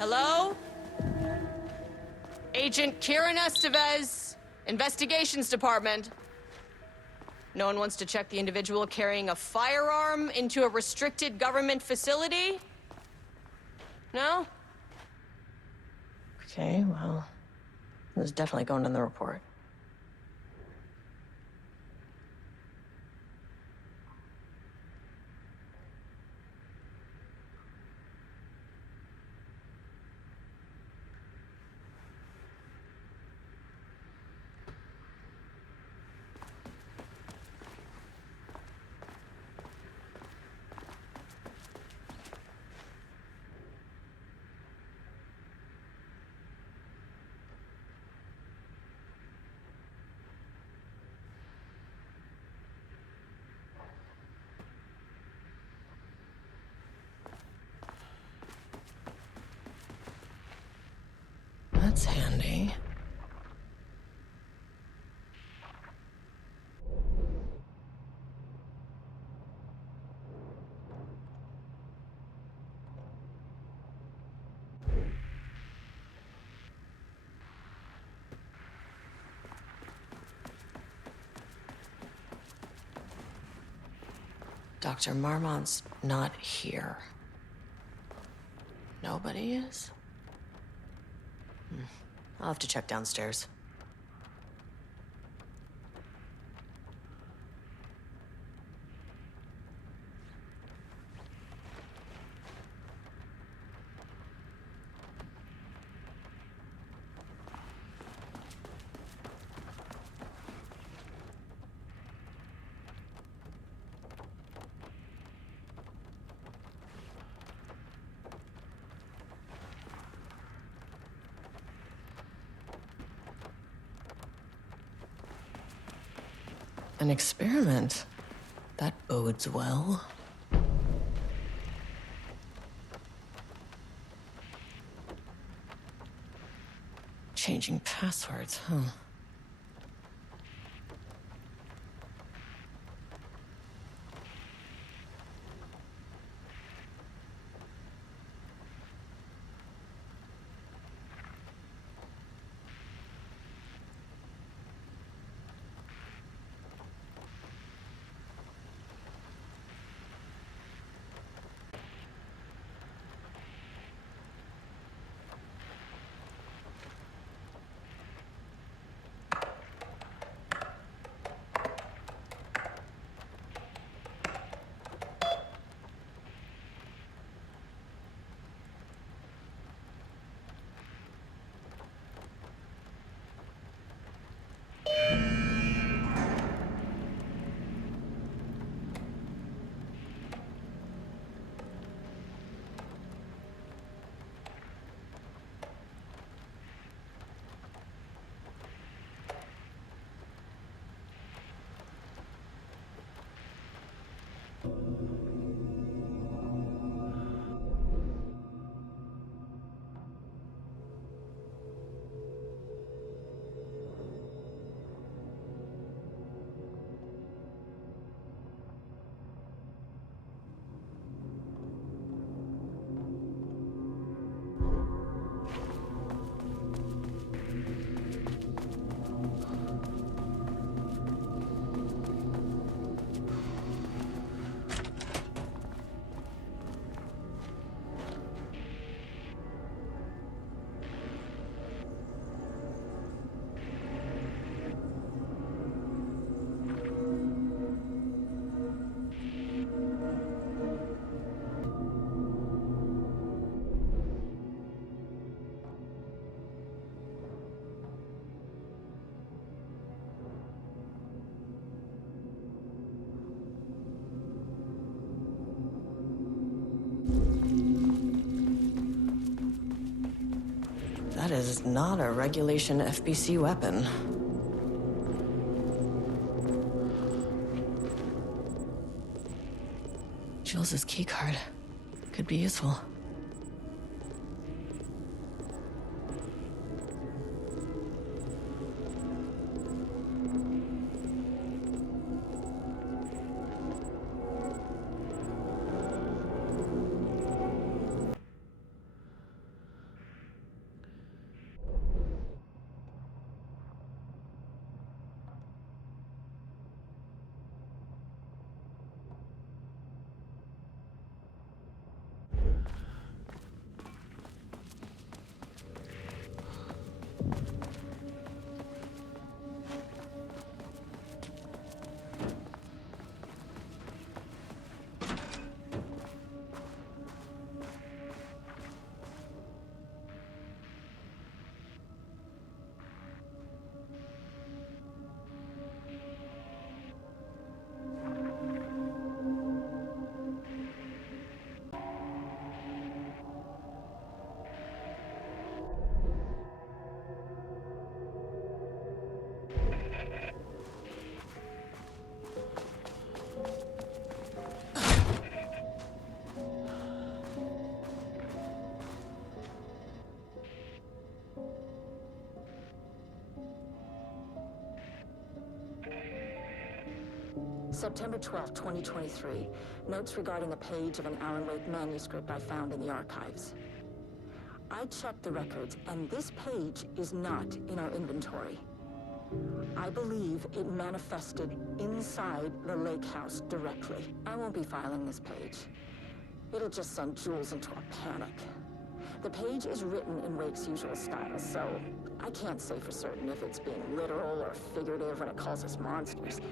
Hello? Agent Kieran Estevez, Investigations Department. No one wants to check the individual carrying a firearm into a restricted government facility? No? Okay, well, this is definitely going in the report. That's handy. Dr. Marmont's not here. Nobody is? I'll have to check downstairs. An experiment? That bodes well. Changing passwords, huh? That is not a regulation FBC weapon. Jules' keycard could be useful. September 12, 2023. Notes regarding a page of an Alan Wake manuscript I found in the archives. I checked the records, and this page is not in our inventory. I believe it manifested inside the lake house directly. I won't be filing this page. It'll just send Jules into a panic. The page is written in Wake's usual style, so I can't say for certain if it's being literal or figurative when it calls us monsters.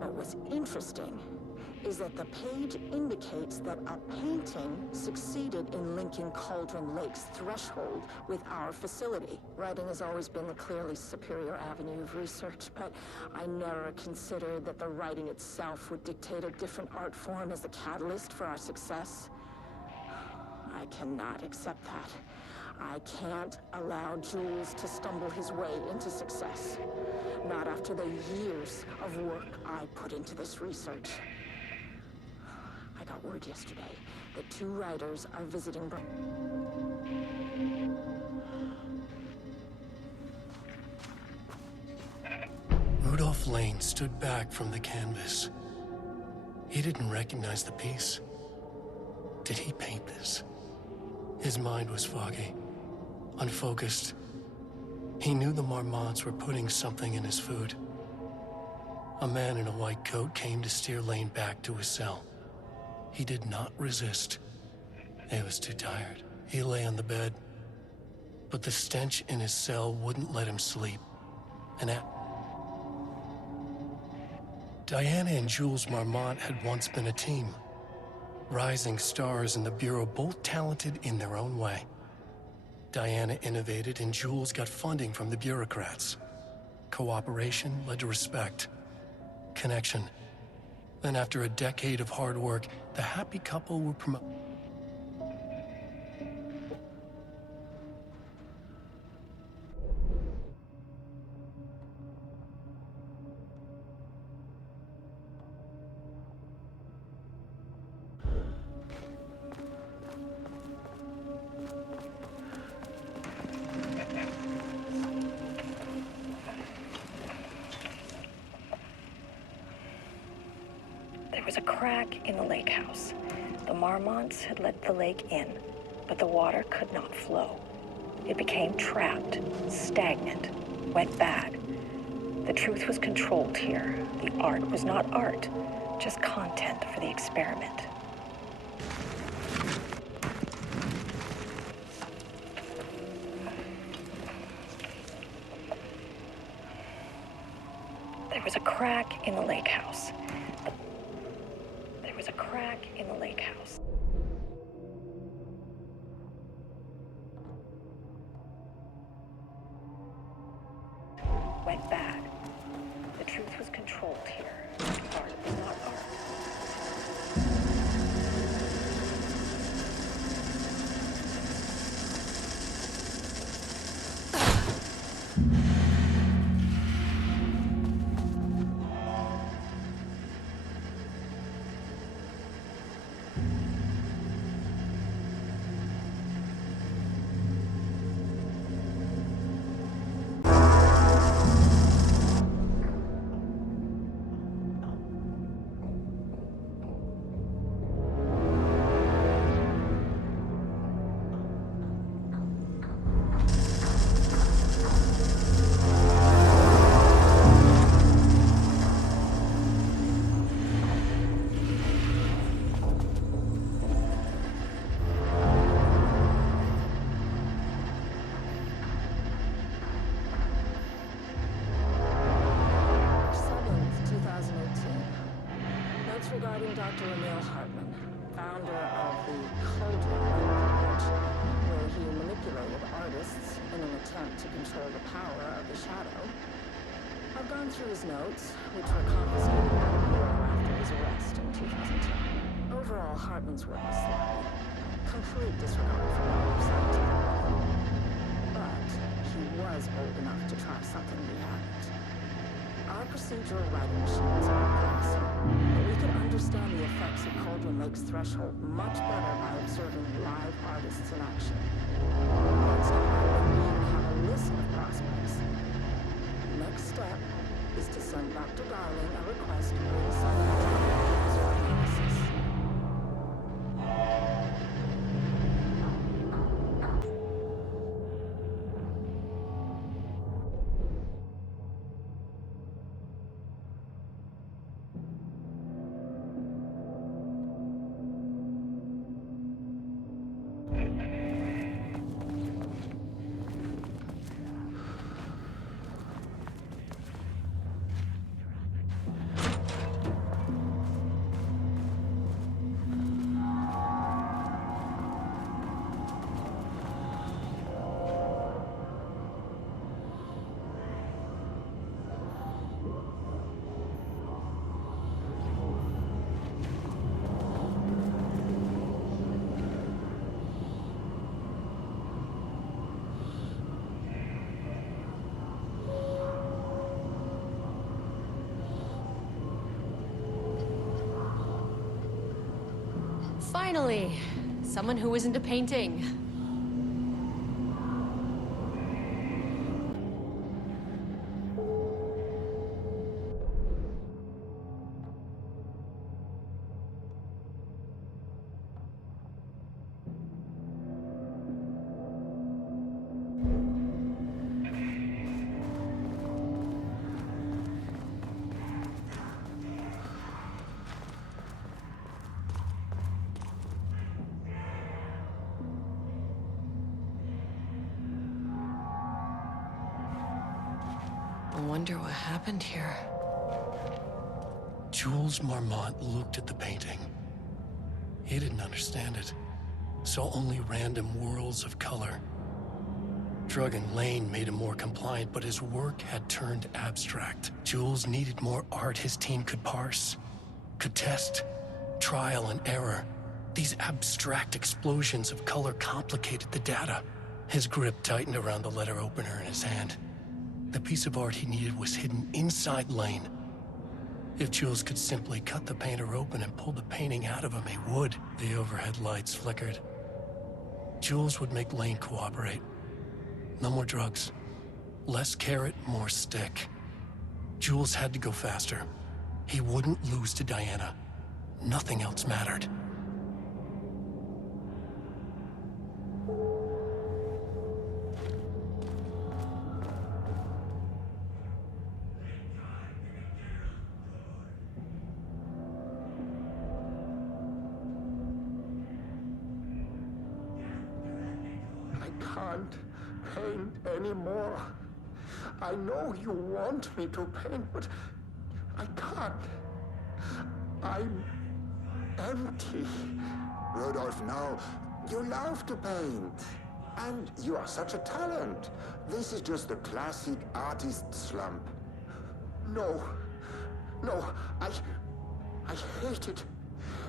But what's interesting is that the page indicates that a painting succeeded in linking Cauldron Lake's threshold with our facility. Writing has always been the clearly superior avenue of research, but I never considered that the writing itself would dictate a different art form as the catalyst for our success. I cannot accept that. I can't allow Jules to stumble his way into success. Not after the years of work I put into this research. I got word yesterday that 2 writers are visiting Rudolph Lane stood back from the canvas. He didn't recognize the piece. Did he paint this? His mind was foggy, unfocused. He knew the Marmonts were putting something in his food. A man in a white coat came to steer Lane back to his cell. He did not resist. He was too tired. He lay on the bed, but the stench in his cell wouldn't let him sleep. Diana and Jules Marmont had once been a team. Rising stars in the Bureau, both talented in their own way. Diana innovated and Jules got funding from the bureaucrats. Cooperation led to respect, connection. Then after a decade of hard work, the happy couple were promoted. There was a crack in the lake house. The Marmonts had let the lake in, but the water could not flow. It became trapped, stagnant, went bad. The truth was controlled here. The art was not art, just content for the experiment. There was a crack in the lake house. There was a crack in the lake house. Went bad. The truth was controlled here. Art was not art. Regarding Dr. Emil Hartman, founder of the Cauldron Lake, where he manipulated artists in an attempt to control the power of the shadow. I've gone through his notes, which were confiscated by the Bureau after his arrest in 2010. Overall, Hartman's work was sloppy. Complete disregard for all scientific method. But he was bold enough to try something we hadn't. Our procedural writing machines are classy, but we could understand the effects of Cauldron Lake's threshold much better by observing live artists in action. Next time, we even have a list of prospects. Next step is to send Dr. Darling a request to bring some Finally, someone who isn't a painting. I wonder what happened here. Jules Marmont looked at the painting. He didn't understand it. Saw only random whirls of color. Drugging Lane made him more compliant, but his work had turned abstract. Jules needed more art his team could parse, could test. Trial and error. These abstract explosions of color complicated the data. His grip tightened around the letter opener in his hand. The piece of art he needed was hidden inside Lane. If Jules could simply cut the painter open and pull the painting out of him, he would. The overhead lights flickered. Jules would make Lane cooperate. No more drugs. Less carrot, more stick. Jules had to go faster. He wouldn't lose to Diana. Nothing else mattered. I can't paint anymore. I know you want me to paint, but I can't. I'm empty. Rudolph, no. You love to paint. And you are such a talent. This is just the classic artist slump. No. I hate it.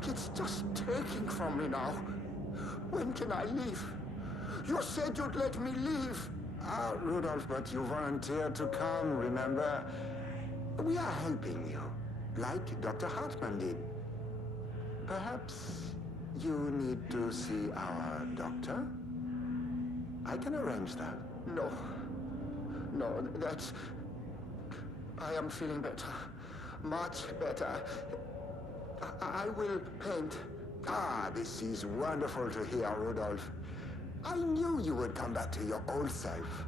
It's just taking from me now. When can I leave? You said you'd let me leave. Ah, Rudolph, but you volunteered to come, remember? We are helping you, like Dr. Hartman did. Perhaps you need to see our doctor? I can arrange that. No, that's... I am feeling better. Much better. I will paint. Ah, this is wonderful to hear, Rudolph. I knew you would come back to your old self.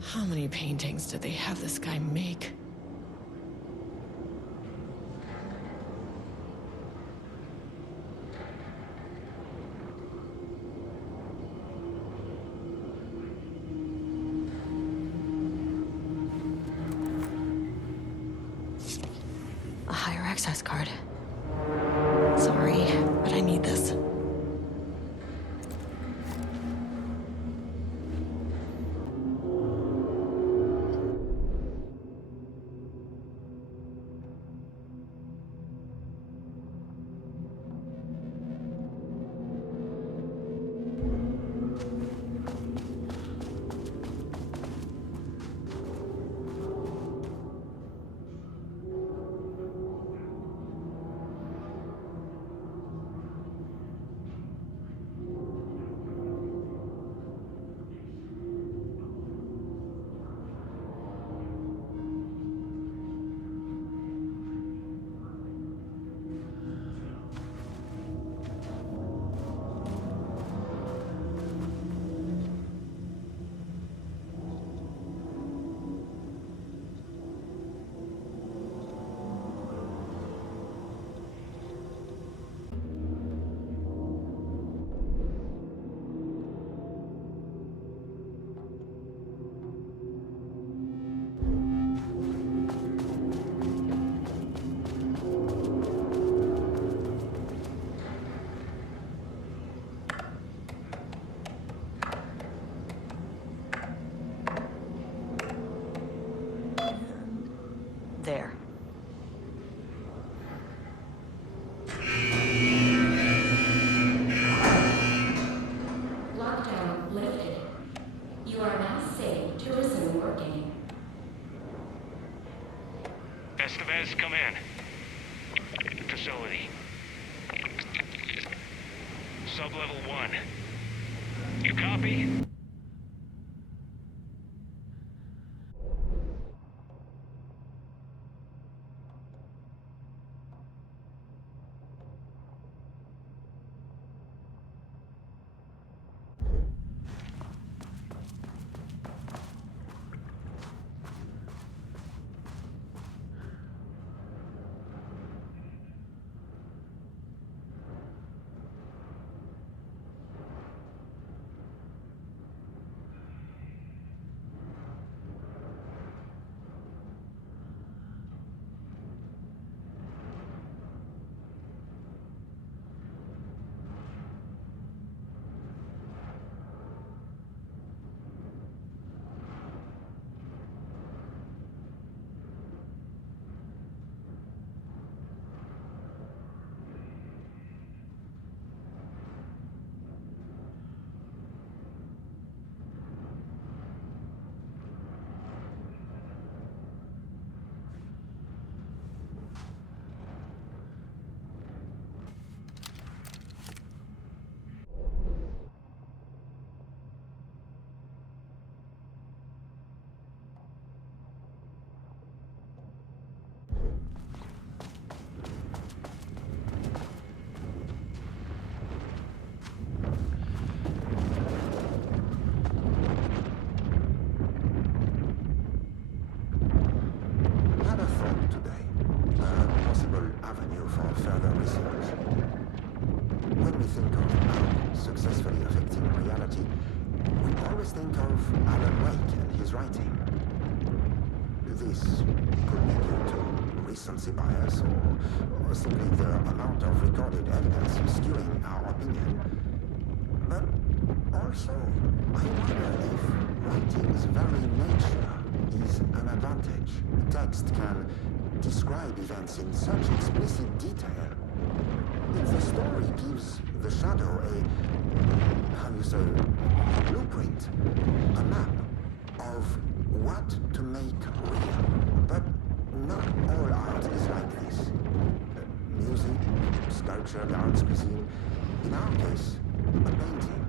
How many paintings did they have this guy make? A higher access card. Sorry, but I need this. Estevez, come in. Facility. Sublevel 1. You copy? Recency bias or simply the amount of recorded evidence skewing our opinion. But also, I wonder if writing's very nature is an advantage. Text can describe events in such explicit detail. If the story gives the shadow a blueprint, a map of what to make real. But not all art is like this. Music, sculpture, dance, cuisine. In our case, a painting.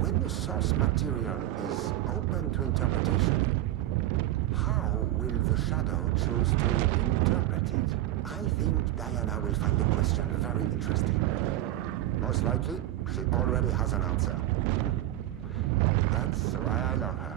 When the source material is open to interpretation, how will the shadow choose to interpret it? I think Diana will find the question very interesting. Most likely, she already has an answer. That's why I love her.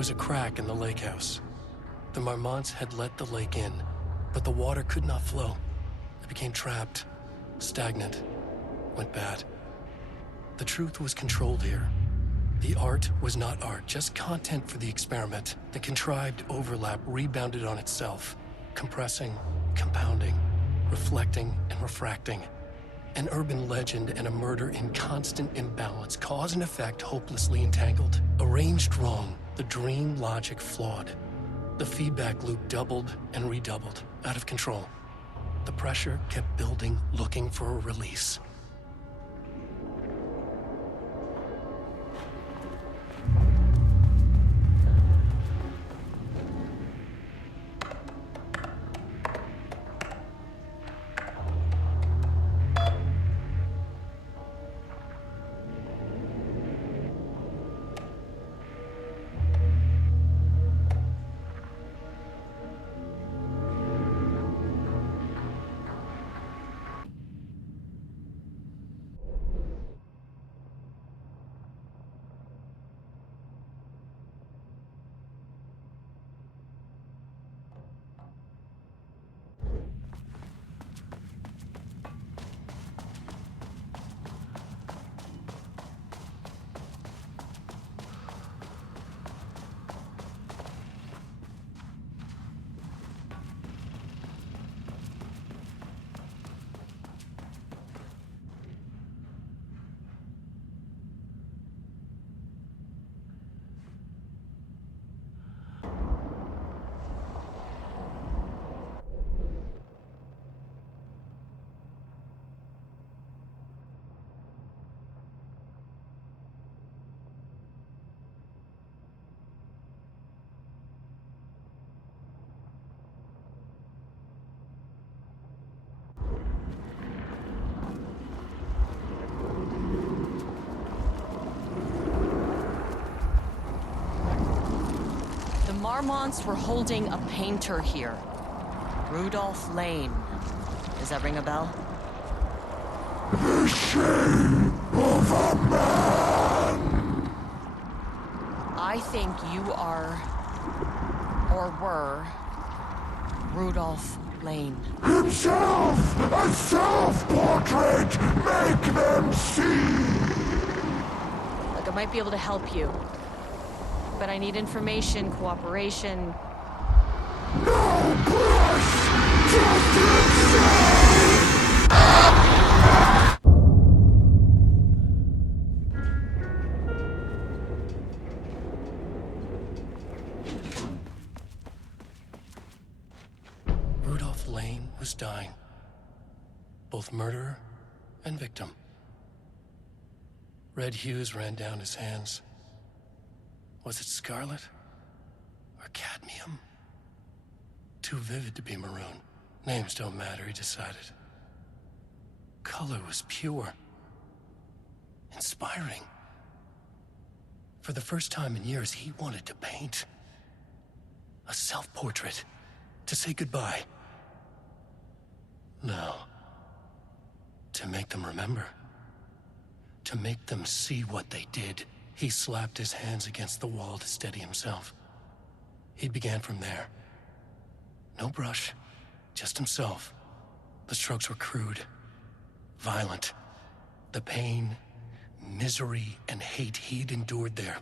was a crack in the lake house. The Marmonts had let the lake in, but the water could not flow. It became trapped, stagnant, went bad. The truth was controlled here. The art was not art, just content for the experiment. The contrived overlap rebounded on itself, compressing, compounding, reflecting, and refracting. An urban legend and a murder in constant imbalance, cause and effect hopelessly entangled. Arranged wrong, the dream logic flawed. The feedback loop doubled and redoubled, out of control. The pressure kept building, looking for a release. Marmonts were holding a painter here. Rudolph Lane. Does that ring a bell? The shame of a man! I think you are, or were, Rudolph Lane. Himself! A self-portrait! Make them see! Look, I might be able to help you. But I need information, cooperation. No push! Just insane! Rudolph Lane was dying. Both murderer and victim. Red hues ran down his hands. Was it scarlet? Or cadmium? Too vivid to be maroon. Names don't matter, he decided. Color was pure. Inspiring. For the first time in years, he wanted to paint. A self-portrait. To say goodbye. No. To make them remember. To make them see what they did. He slapped his hands against the wall to steady himself. He began from there. No brush, just himself. The strokes were crude, violent. The pain, misery, and hate he'd endured there.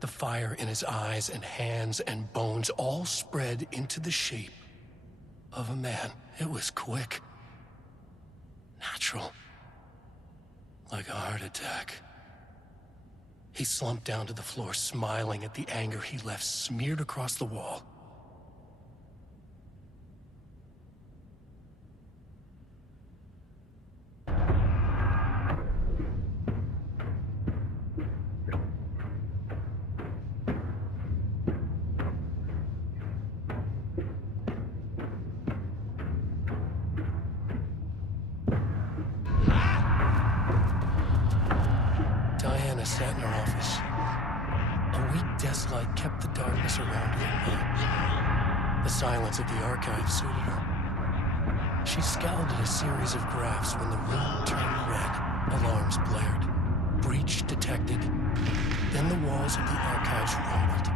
The fire in his eyes and hands and bones all spread into the shape of a man. It was quick. Natural. Like a heart attack. He slumped down to the floor, smiling at the anger he left smeared across the wall. Diana sat in her office. A weak desk light kept the darkness around her in mind. The silence of the archive suited her. She scowled at a series of graphs when the room turned red. Alarms blared. Breach detected. Then the walls of the archives rumbled.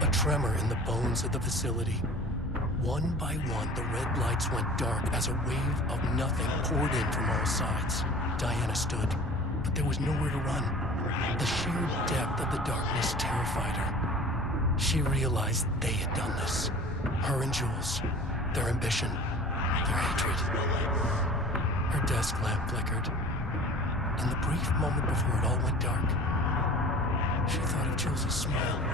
A tremor in the bones of the facility. One by one, the red lights went dark as a wave of nothing poured in from all sides. Diana stood, but there was nowhere to run. The sheer depth of the darkness terrified her. She realized they had done this. Her and Jules, their ambition, their hatred. Her desk lamp flickered. In the brief moment before it all went dark, she thought of Jules' smile.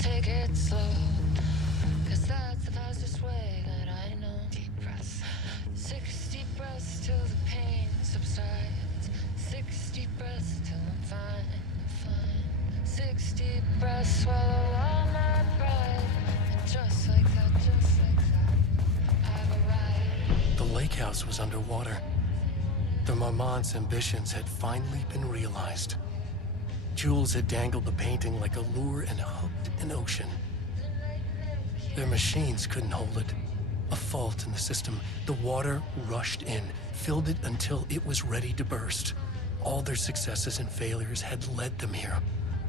Take it slow, 'cause that's the fastest way that I know. Deep breaths, 6 deep breaths till the pain subsides. 6 deep breaths till I'm fine, I'm fine. 6 deep breaths, swallow all my pride. And just like that, I've arrived. The lake house was underwater. The Marmont's ambitions had finally been realized. Jules had dangled the painting like a lure and hooked an ocean. Their machines couldn't hold it. A fault in the system. The water rushed in, filled it until it was ready to burst. All their successes and failures had led them here.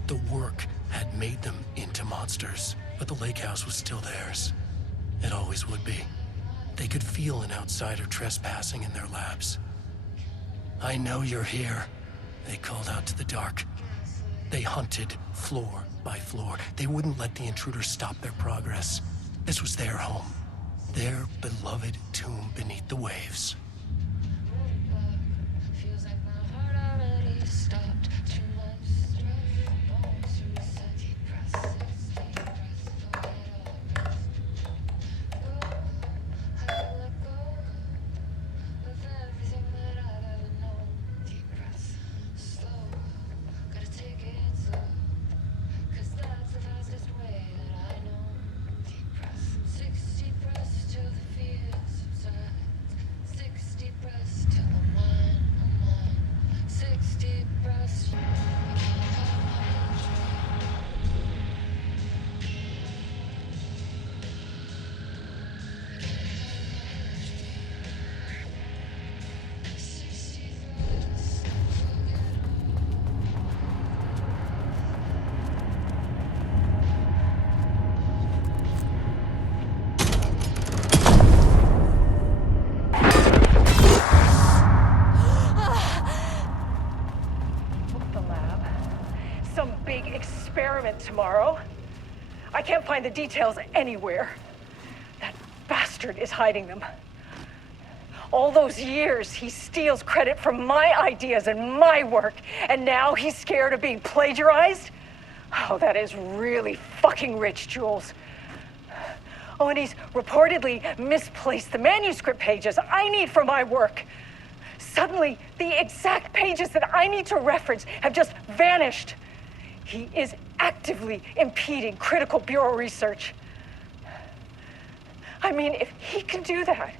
The work had made them into monsters. But the lake house was still theirs. It always would be. They could feel an outsider trespassing in their labs. "I know you're here," they called out to the dark. They hunted floor by floor. They wouldn't let the intruders stop their progress. This was their home, their beloved tomb beneath the waves. Feels like my heart already stopped. Too much stress, wants to reset. Deep breaths, 6 deep breaths, forget all the rest. I gotta let go of everything that I've ever known. Deep breaths, slow, gotta take it slow, 'cause that's the fastest way that I know. Deep breaths, 6 deep breaths till the fear subsides. 6 deep breaths till I'm mine, I'm mine. 6 deep breaths. The lab. Some big experiment tomorrow. I can't find the details anywhere. That bastard is hiding them. All those years, he steals credit for my ideas and my work, and now he's scared of being plagiarized? Oh, that is really fucking rich, Jules. Oh, and he's reportedly misplaced the manuscript pages I need for my work. Suddenly, the exact pages that I need to reference have just vanished. He is actively impeding critical bureau research. I mean, if he can do that,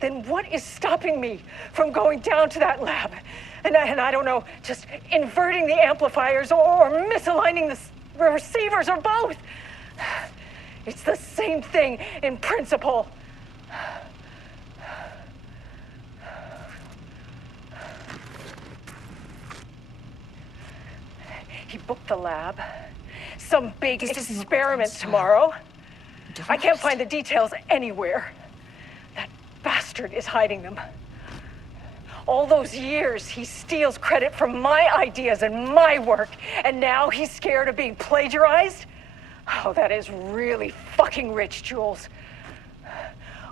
then what is stopping me from going down to that lab? And I don't know, just inverting the amplifiers or misaligning the receivers or both. It's the same thing in principle. He booked the lab. Some big experiment tomorrow. I can't find the details anywhere. That bastard is hiding them. All those years, he steals credit for my ideas and my work, and now he's scared of being plagiarized? Oh, that is really fucking rich, Jules.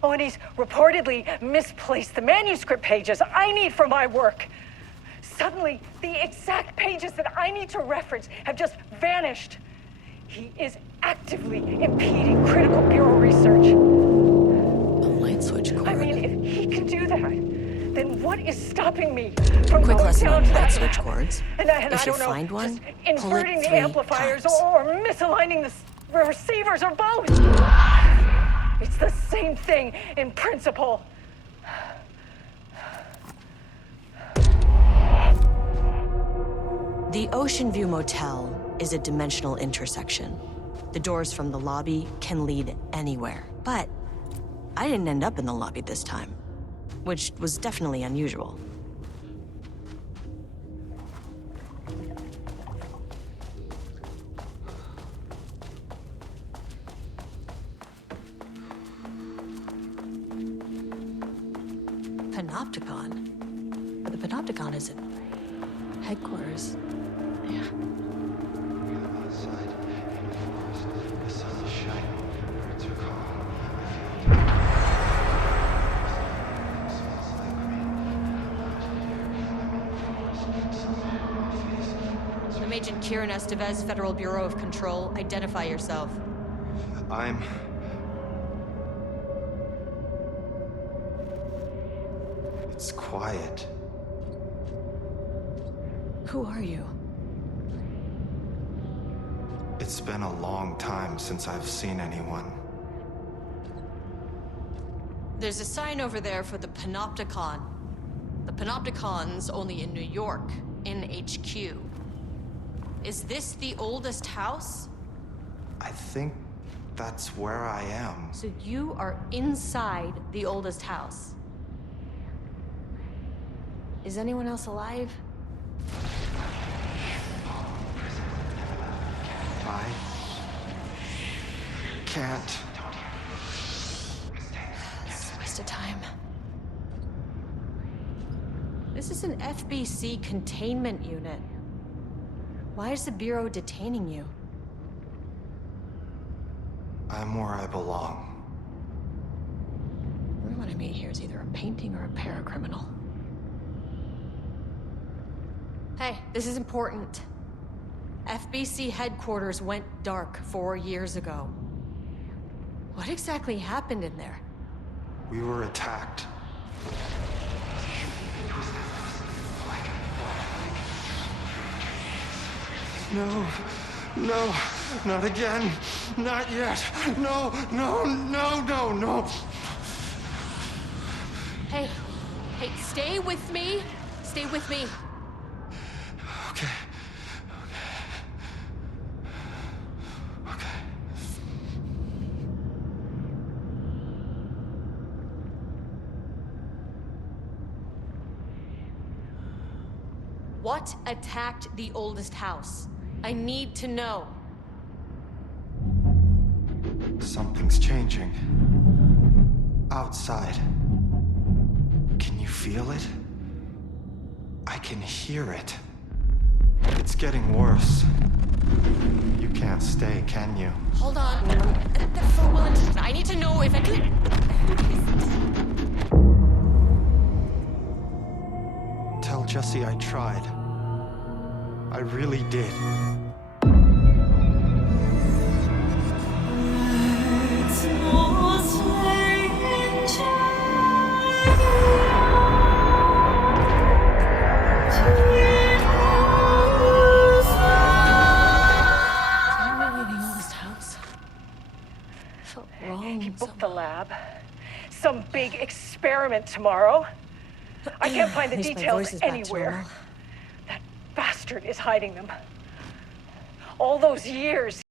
Oh, and he's reportedly misplaced the manuscript pages I need for my work. Suddenly, the exact pages that I need to reference have just vanished. He is actively impeding critical bureau research. A light switch cord. I mean, if he can do that, then what is stopping me from Quick going lesson down on to light that switch lab? cords. And I If you don't know, find one, just pull it inverting the 3 amplifiers times. or misaligning the receivers or both. It's the same thing in principle. The Ocean View Motel is a dimensional intersection. The doors from the lobby can lead anywhere. But I didn't end up in the lobby this time, which was definitely unusual. Panopticon? But the Panopticon isn't headquarters. Yeah. Outside, in the forest, the sun is shining, birds are calling. It smells like rain. I'm out here. I'm in the forest. Something on my face. Birds are I'm Agent Kieran Estevez, Federal Bureau of Control. Identify yourself. It's quiet. Who are you? It's been a long time since I've seen anyone. There's a sign over there for the Panopticon. The Panopticon's only in New York, in HQ. Is this the oldest house? I think that's where I am. So you are inside the oldest house. Is anyone else alive? I can't. It's a waste of time. This is an FBC containment unit. Why is the Bureau detaining you? I'm where I belong. Everyone I meet here is either a painting or a paracriminal. Hey, this is important. FBC headquarters went dark 4 years ago. What exactly happened in there? We were attacked. No, no, not again. Not yet. No, no, no, no, no. Hey, stay with me. Stay with me. Okay. Okay. What attacked the oldest house? I need to know. Something's changing. Outside. Can you feel it? I can hear it. It's getting worse. You can't stay, can you? Hold on. The phone will. I need to know if I can. Tell Jesse I tried. I really did. He booked the lab. Some big experiment tomorrow. I can't find the At least my details voice is back to anywhere. normal. That bastard is hiding them. All those years,